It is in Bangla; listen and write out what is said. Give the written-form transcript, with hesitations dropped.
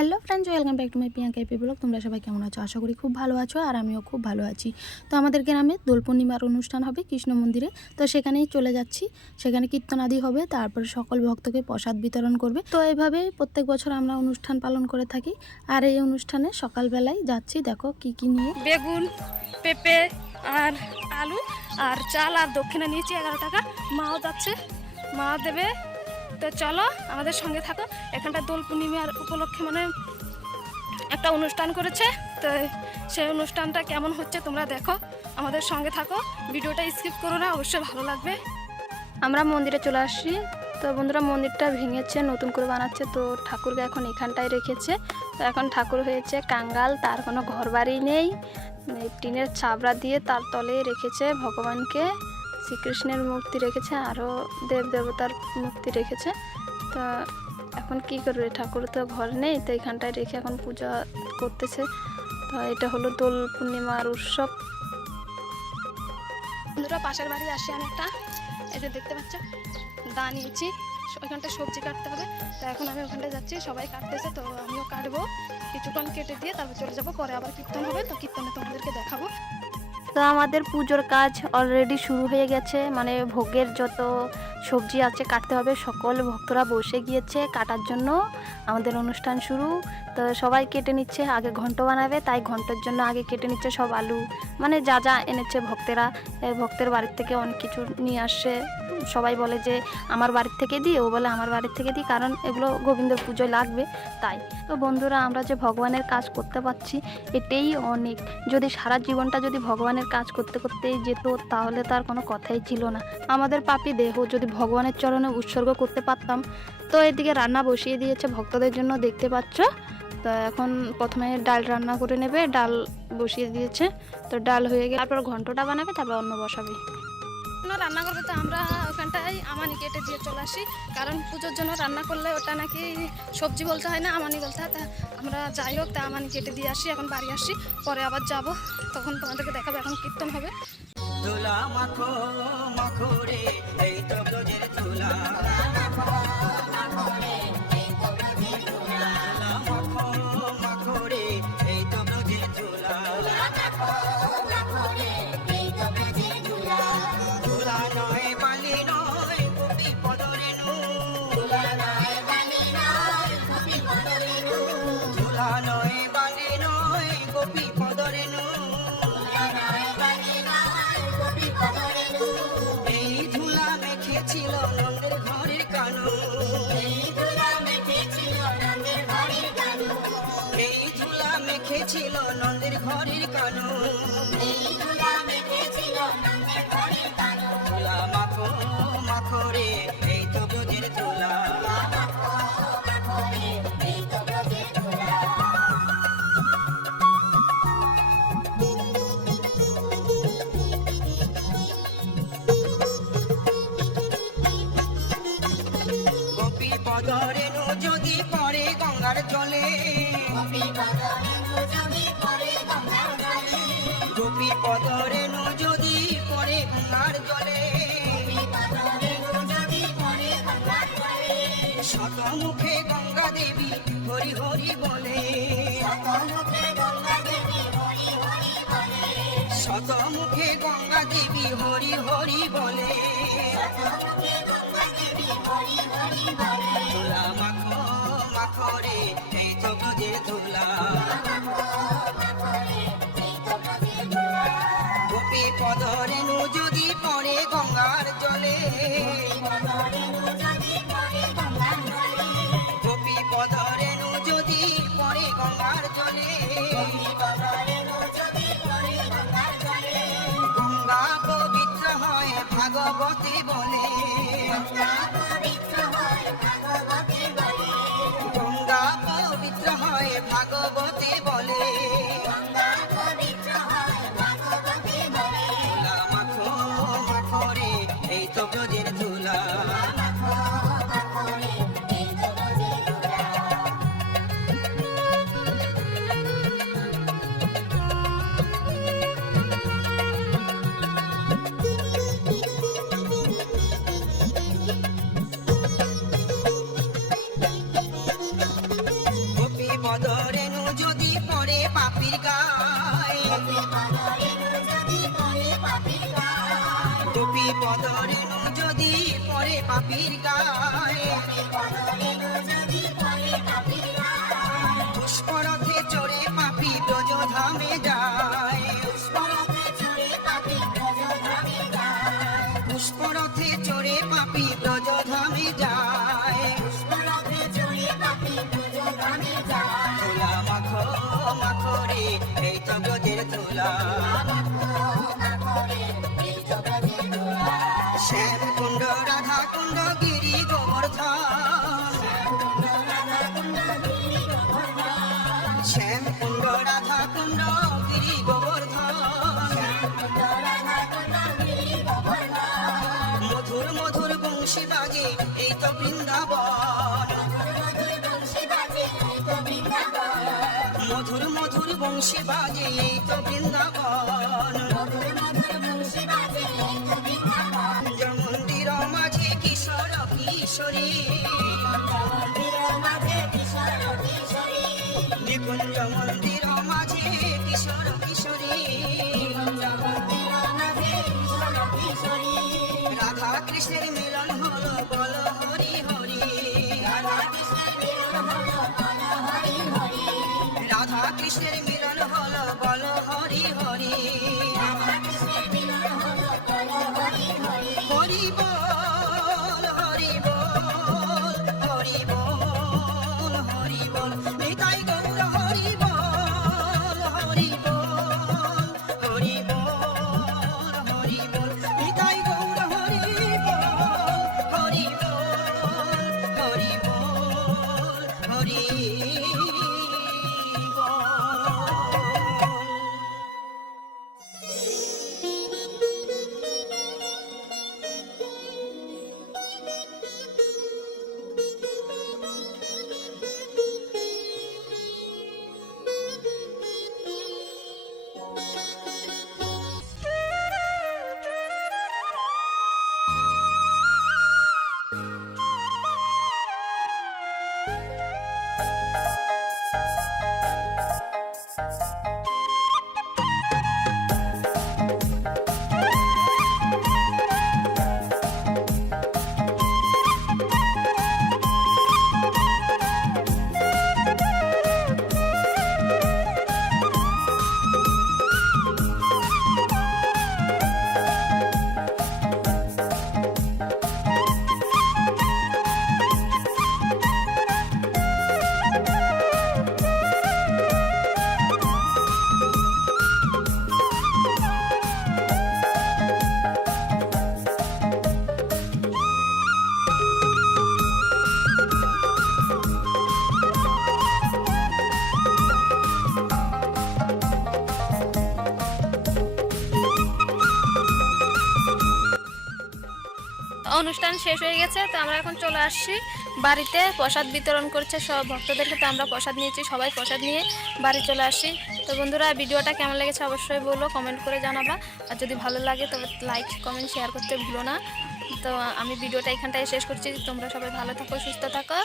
Hello friends, welcome back to my Priyanka AP blog. তোমরা সবাই কেমন আছো? আশা করি খুব ভালো আছো, আর আমিও খুব ভালো আছি। তো আমাদের গ্রামে দোল পূর্ণিমার অনুষ্ঠান হবে কৃষ্ণ মন্দিরে, তো সেখানেই চলে যাচ্ছি। সেখানে কীর্তন আদি হবে, তারপর সকল ভক্তকে প্রসাদ বিতরণ করবে। তো এইভাবেই প্রত্যেক বছর আমরা অনুষ্ঠান পালন করে থাকি। আর এই অনুষ্ঠানে সকালবেলায় যাচ্ছি, দেখো কি কি নিয়ে। বেগুন, পেঁপে আর আলু আর চাল আর দক্ষিণা নিয়েছি 11 টাকা। মাও যাচ্ছে, মা দেবে। তো চলো আমাদের সঙ্গে থাকো। এখানটা দোল পূর্ণিমার উপলক্ষে মানে একটা অনুষ্ঠান করেছে, তো সেই অনুষ্ঠানটা কেমন হচ্ছে তোমরা দেখো, আমাদের সঙ্গে থাকো, ভিডিওটা স্কিপ করো না, অবশ্যই ভালো লাগবে। আমরা মন্দিরে চলে আসি। তো বন্ধুরা, মন্দিরটা ভেঙেছে, নতুন করে বানাচ্ছে। তো ঠাকুরকে এখন এখানটায় রেখেছে। তো এখন ঠাকুর হয়েছে কাঙ্গাল, তার কোনো ঘর বাড়ি নেই। টিনের চাবড়া দিয়ে তার তলে রেখেছে ভগবানকে। শ্রীকৃষ্ণের মূর্তি রেখেছে, আরও দেব দেবতার মূর্তি রেখেছে। তো এখন কি করবে, ঠাকুর তো ঘর নেই, তো এখানটায় রেখে এখন পূজা করতেছে। তো এটা হলো দোল পূর্ণিমার উৎসব। বন্ধুরা, পাশের বাড়ি আসি আমি একটা, এই যে দেখতে পাচ্ছ দা নিয়েছি, ওইখানটায় সবজি কাটতে হবে। তো এখন আমি ওখানটায় যাচ্ছি, সবাই কাটতেছে, তো আমিও কাটবো। কিছুক্ষণ কেটে দিয়ে তারপর চলে যাবো, পরে আবার কীর্তন হবে, তো কীর্তনে তোমাদেরকে দেখাবো। তো আমাদের পুজোর কাজ অলরেডি শুরু হয়ে গেছে, মানে ভোগের যত সবজি আছে কাটতে হবে। সকল ভক্তরা বসে গিয়েছে কাটার জন্য। আমাদের অনুষ্ঠান শুরু। তো সবাই কেটে নিচ্ছে, আগে ঘন্ট বানাবে, তাই ঘন্টের জন্য আগে কেটে নিচ্ছে সব আলু, মানে যা যা এনেছে ভক্তেরা। ভক্তের বাড়ির থেকে অনেক কিছু নিয়ে আসছে। সবাই বলে যে আমার বাড়ির থেকে দিই, ও বলে আমার বাড়ির থেকে দিই, কারণ এগুলো গোবিন্দের পুজোয় লাগবে তাই। তো বন্ধুরা, আমরা যে ভগবানের কাজ করতে পারছি এটাই অনেক। যদি সারা জীবনটা যদি ভগবানের কাজ করতে করতেই যেত, তাহলে তার কোনো কথাই ছিল না। আমাদের পাপী দেহ যদি ভগবানের চরণে উৎসর্গ করতে পারতাম। তো এদিকে রান্না বসিয়ে দিয়েছে ভক্তদের জন্য, দেখতে পাচ্ছ। তো এখন প্রথমে ডাল রান্না করে নেবে, ডাল বসিয়ে দিয়েছে। তো ডাল হয়ে গেলে তারপর ঘন্টটা বানাবে, তারপর অন্ন বসাবে। রান্না করবে, তো আমরা ওখানটায় আমানি কেটে দিয়ে চলে আসি, কারণ পুজোর জন্য রান্না করলে ওটা নাকি সবজি বলতে হয় না, আমানি বলতে হয়। তা আমরা যাই হোক, তা আমানি কেটে দিয়ে আসি, এখন বাড়ি আসি, পরে আবার যাব, তখন তোমাদেরকে দেখাবো। এখন কীর্তন হবে। তুলা মাখো মাখো রে, এই তো ব্রজের তুলা মাখো মাখো রে, এই তো ব্রজের তুলা। তুলা নয় বালি নয় গোপী পদরে নু, তুলা নয় বালি নয় গোপী পদরে নু। এই ধুলা মেখেছিল নন্দের ঘরের কানু, এই ধুলা মেখেছিল নন্দের ঘরের কানু। তুলা মাখো মাখো রে, এই তো ব্রজের তুলা। গোপী পদরেণু যদি পড়ে গঙ্গার জলে, গোপী পদরেণু যদি পড়ে গঙ্গার জলে। শতমুখে গঙ্গা দেবী হরি হরি বলে, শতমুখে গঙ্গা দেবী হরি হরি বলে। তুলা মাখো মাখো রে, এই তো ব্রজের তুলা। গোপী পদরেণু যদি পড়ে গঙ্গার জলে, গোপী পদরেণু যদি পড়ে গঙ্গার জলে। গঙ্গা পবিত্র হয় ভাগবতী বলে, গঙ্গা পবিত্র হয় ভাগবতী বলে। তুলা মাখো মাখো রে, এই তো ব্রজের তুলা। পদ রেণু যদি পড়ে পাপির গায়ে গোপী পদ রেণু যদি পড়ে পাপির গায়ে পুষ্পরথে চড়ে পাপি ব্রজধামে যায় পুষ্পরথে চড়ে পাপি ব্রজধামে যায় ধুলা মাখো মাখো রে এই তো ব্রজের ধুলা শ্যাম কুণ্ড রাধা কুণ্ড গিরি গোবর্ধন শ্যাম কুণ্ড রাধা কুণ্ড গিরি গোবর্ধন মধুর মধুর বংশী বাজে এই তো বৃন্দাবন মধুর মধুর বংশী বাজে এই তো বৃন্দাবন মন্দির মাঝে কিশোর কিশোরী নিকুঞ্জ মন্দির মাঝে কিশোর কিশোরী রাধা কৃষ্ণের মিলন হলো বল হরি হরি রাধা কৃষ্ণের মিলন হলো বল হরি হরি হরি বল হরি বল হরি বল হরি বল নিতাই গৌর হরি বল হরি বল হরি বল হরি বল নিতাই গৌর হরি বল হরি বল হরি বল হরি অনুষ্ঠান শেষ হয়ে গেছে, তো আমরা এখন চলে আসছি বাড়িতে। প্রসাদ বিতরণ করছে সব ভক্তদেরকে, তো আমরা প্রসাদ নিয়েছি, সবাই প্রসাদ নিয়ে বাড়ি চলে আসছি। তো বন্ধুরা, ভিডিওটা কেমন লেগেছে অবশ্যই বলো, কমেন্ট করে জানাবা। আর যদি ভালো লাগে তবে লাইক কমেন্ট শেয়ার করতে ভুলো না। তো আমি ভিডিওটা এখানটায় শেষ করছি। তোমরা সবাই ভালো থাকো, সুস্থ থাকো।